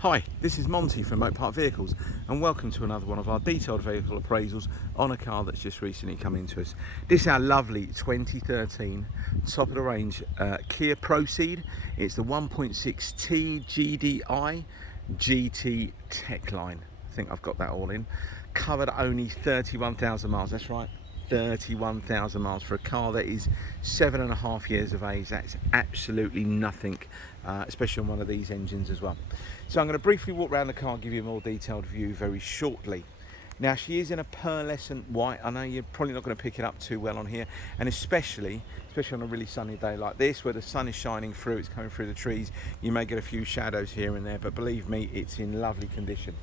Hi, this is Monty from Moat Park Vehicles and welcome to another one of our detailed vehicle appraisals on a car that's just recently come into us. This is our lovely 2013 top of the range Kia ProC'eed. It's the 1.6 T-GDi GT Tech line. I think I've got that all in. Covered only 31,000 miles, that's right. 31,000 miles for a car that is 7.5 years of age. That's absolutely nothing, especially on one of these engines as well. So I'm going to briefly walk around the car and give you a more detailed view very shortly. Now she is in a pearlescent white. I know you're probably not going to pick it up too well on here, and especially on a really sunny day like this where the sun is shining through, it's coming through the trees, you may get a few shadows here and there, but believe me, it's in lovely condition.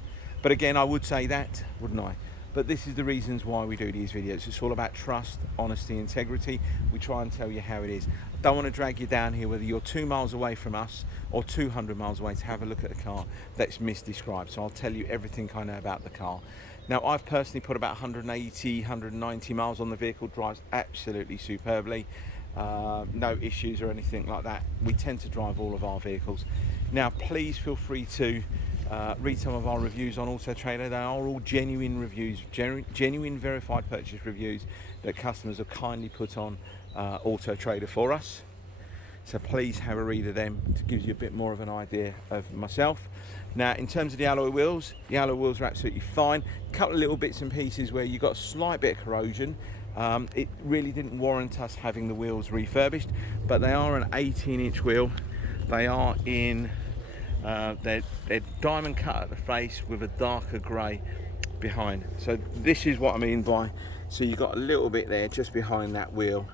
But again, I would say that, wouldn't I? But this is the reasons why we do these videos. It's all about trust, honesty, integrity. We try and tell you how it is. I don't want to drag you down here whether you're 2 miles away from us or 200 miles away to have a look at a car that's misdescribed. So I'll tell you everything I know about the car. Now I've personally put about 180, 190 miles on the vehicle. Drives absolutely superbly. No issues or anything like that. We tend to drive all of our vehicles. Now please feel free to read some of our reviews on Auto Trader. They are all genuine reviews, genuine verified purchase reviews that customers have kindly put on Auto Trader for us. So please have a read of them to give you a bit more of an idea of myself. Now in terms of the alloy wheels are absolutely fine. A couple of little bits and pieces where you got a slight bit of corrosion. It really didn't warrant us having the wheels refurbished, but they are an 18-inch wheel. They are in they're diamond cut at the face with a darker grey behind. So this is what I mean by, so you've got a little bit there just behind that wheel,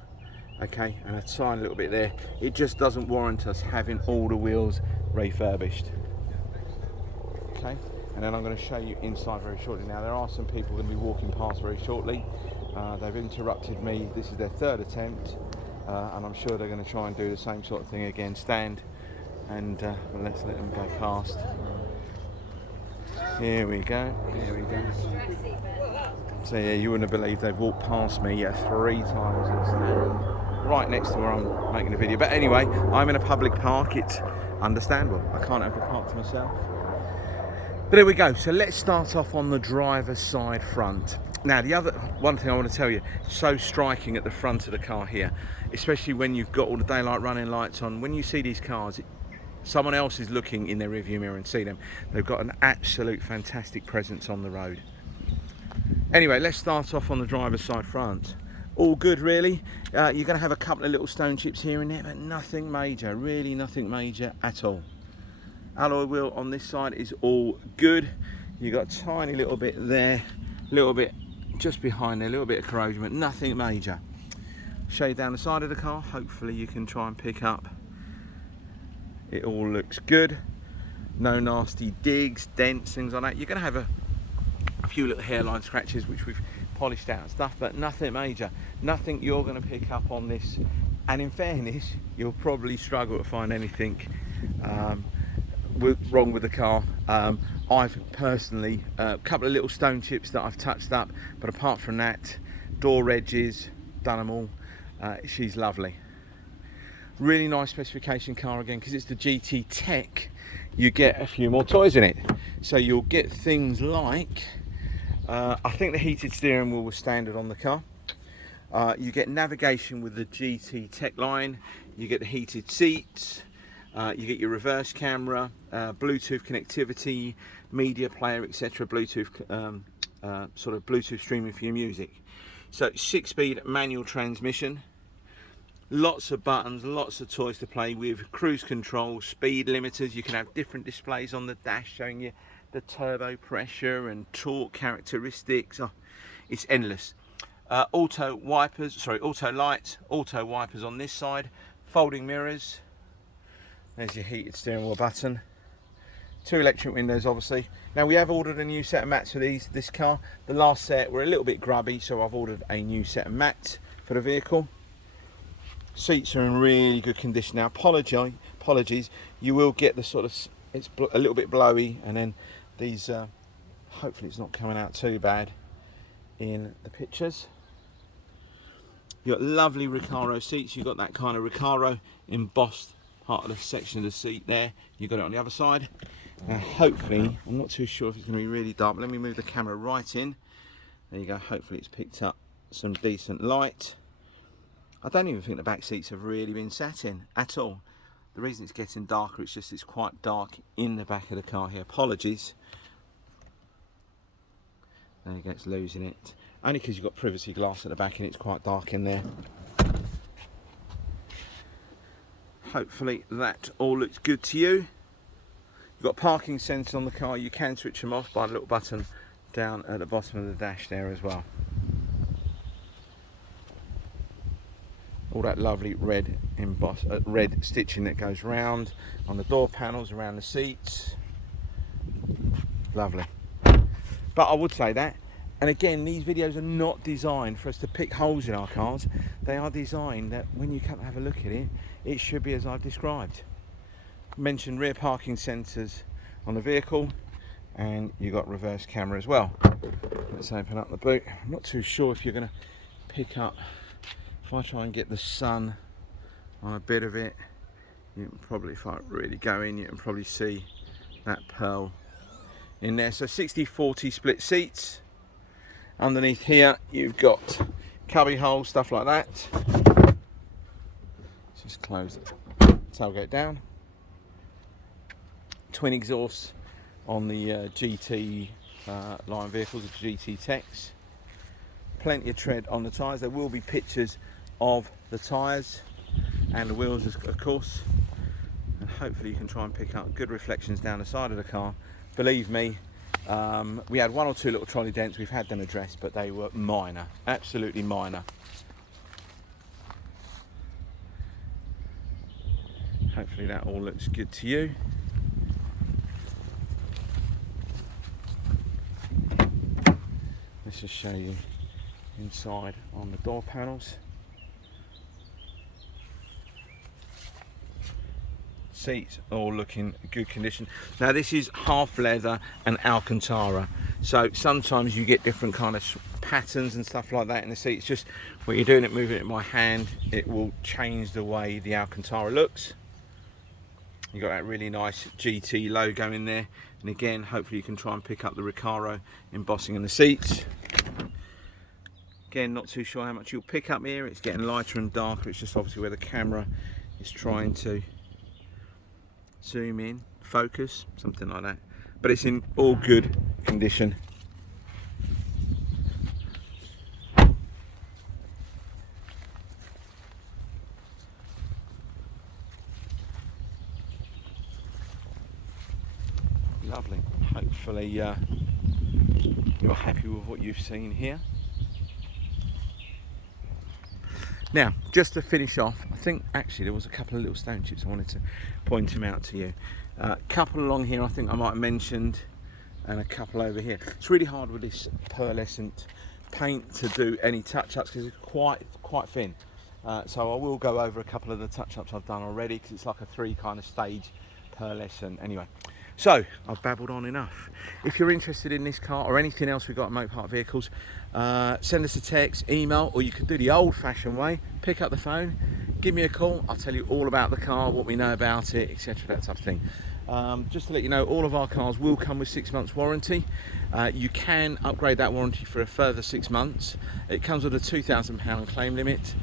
okay, and a tiny little bit there. It just doesn't warrant us having all the wheels refurbished, okay. And then I'm going to show you inside very shortly. Now there are some people going to be walking past very shortly. They've interrupted me. This is their third attempt, and I'm sure they're going to try and do the same sort of thing again. Stand and let's let them go past. Here we go, here we go. So yeah, you wouldn't have believed they've walked past me 3 times and standing right next to where I'm making a video. But anyway, I'm in a public park, it's understandable. I can't have the park to myself. But there we go. So let's start off on the driver's side front. Now the other one thing I want to tell you, so striking at the front of the car here, especially when you've got all the daylight running lights on, when you see these cars, someone else is looking in their rearview mirror and see them. They've got an absolute fantastic presence on the road. Anyway, let's start off on the driver's side front. All good really. You're going to have a couple of little stone chips here and there, but nothing major, really nothing major at all. Alloy wheel on this side is all good. You've got a tiny little bit there, little bit just behind there, a little bit of corrosion, but nothing major. Show you down the side of the car, hopefully you can try and pick up. It all looks good. No nasty digs, dents, things like that. You're going to have a few little hairline scratches which we've polished out and stuff, but nothing major. Nothing you're going to pick up on this. And in fairness, you'll probably struggle to find anything wrong with the car. I've personally, a couple of little stone chips that I've touched up, but apart from that, door edges, done them all. She's lovely. Really nice specification car again, because it's the GT Tech. You get a few more toys in it, so you'll get things like I think the heated steering wheel was standard on the car. You get navigation with the GT Tech line. You get the heated seats. You get your reverse camera, Bluetooth connectivity, media player, etc. Bluetooth sort of Bluetooth streaming for your music. So 6-speed manual transmission. Lots of buttons, lots of toys to play with, cruise control, speed limiters. You can have different displays on the dash showing you the turbo pressure and torque characteristics. Oh, it's endless. Auto lights, auto wipers on this side, folding mirrors. There's your heated steering wheel button. 2 electric windows obviously. Now we have ordered a new set of mats for this car. The last set were a little bit grubby, so I've ordered a new set of mats for the vehicle. Seats are in really good condition. Now apologies, you will get the sort of, it's a little bit blowy, and then these hopefully it's not coming out too bad in the pictures. You've got lovely Recaro seats. You've got that kind of Recaro embossed part of the section of the seat there. You've got it on the other side. Now hopefully, I'm not too sure if it's going to be really dark, but let me move the camera right in. There you go, hopefully it's picked up some decent light. I don't even think the back seats have really been sat in at all. The reason it's getting darker, it's just it's quite dark in the back of the car here. Apologies. There you go, it's losing it. Only because you've got privacy glass at the back and it's quite dark in there. Hopefully that all looks good to you. You've got parking sensors on the car. You can switch them off by the little button down at the bottom of the dash there as well. All that lovely red red stitching that goes round on the door panels, around the seats. Lovely. But I would say that, and again, these videos are not designed for us to pick holes in our cars. They are designed that when you come to have a look at it, it should be as I've described. Mentioned rear parking sensors on the vehicle, and you've got reverse camera as well. Let's open up the boot. I'm not too sure if you're going to pick up, if I try and get the sun on a bit of it, you can probably, if I really go in, you can probably see that pearl in there. So 60-40 split seats. Underneath here you've got cubby holes, stuff like that. Just close the tailgate down. Twin exhausts on the GT line vehicles, the GT Techs. Plenty of tread on the tyres. There will be pictures of the tyres and the wheels, of course, and hopefully you can try and pick up good reflections down the side of the car. Believe me, we had one or two little trolley dents. We've had them addressed, but they were minor, absolutely minor. Hopefully that all looks good to you. Let's just show you inside on the door panels. Seats all looking good condition. Now this is half leather and Alcantara, so sometimes you get different kind of patterns and stuff like that in the seats. Just when you're doing it, moving it in my hand, it will change the way the Alcantara looks. You got that really nice GT logo in there, and again, hopefully you can try and pick up the Recaro embossing in the seats. Again, not too sure how much you'll pick up here. It's getting lighter and darker. It's just obviously where the camera is trying to zoom in, focus, something like that. But it's in all good condition. Lovely. Hopefully you're happy with what you've seen here. Now, just to finish off, I think actually there was a couple of little stone chips I wanted to point them out to you. A couple along here I think I might have mentioned, and a couple over here. It's really hard with this pearlescent paint to do any touch-ups because it's quite thin. So I will go over a couple of the touch-ups I've done already because it's like a 3 kind of stage pearlescent. Anyway, so I've babbled on enough. If you're interested in this car or anything else we've got at Motorpark Vehicles, send us a text, email, or you can do the old-fashioned way. Pick up the phone, give me a call. I'll tell you all about the car, what we know about it, etc., that type of thing. Just to let you know, all of our cars will come with 6 months warranty. You can upgrade that warranty for a further 6 months. It comes with a £2,000 claim limit.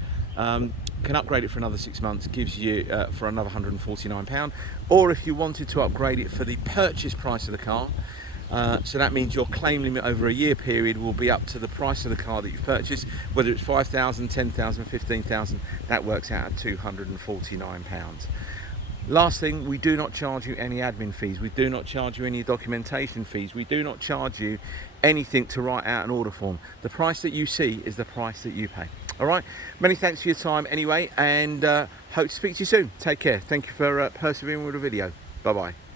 Can upgrade it for another 6 months, gives you for another £149. Or if you wanted to upgrade it for the purchase price of the car, so that means your claim limit over a year period will be up to the price of the car that you've purchased, whether it's £5,000, £10,000, £15,000, that works out at £249. Last thing, we do not charge you any admin fees. We do not charge you any documentation fees. We do not charge you anything to write out an order form. The price that you see is the price that you pay. All right, many thanks for your time anyway, and hope to speak to you soon. Take care. Thank you for persevering with the video. Bye bye.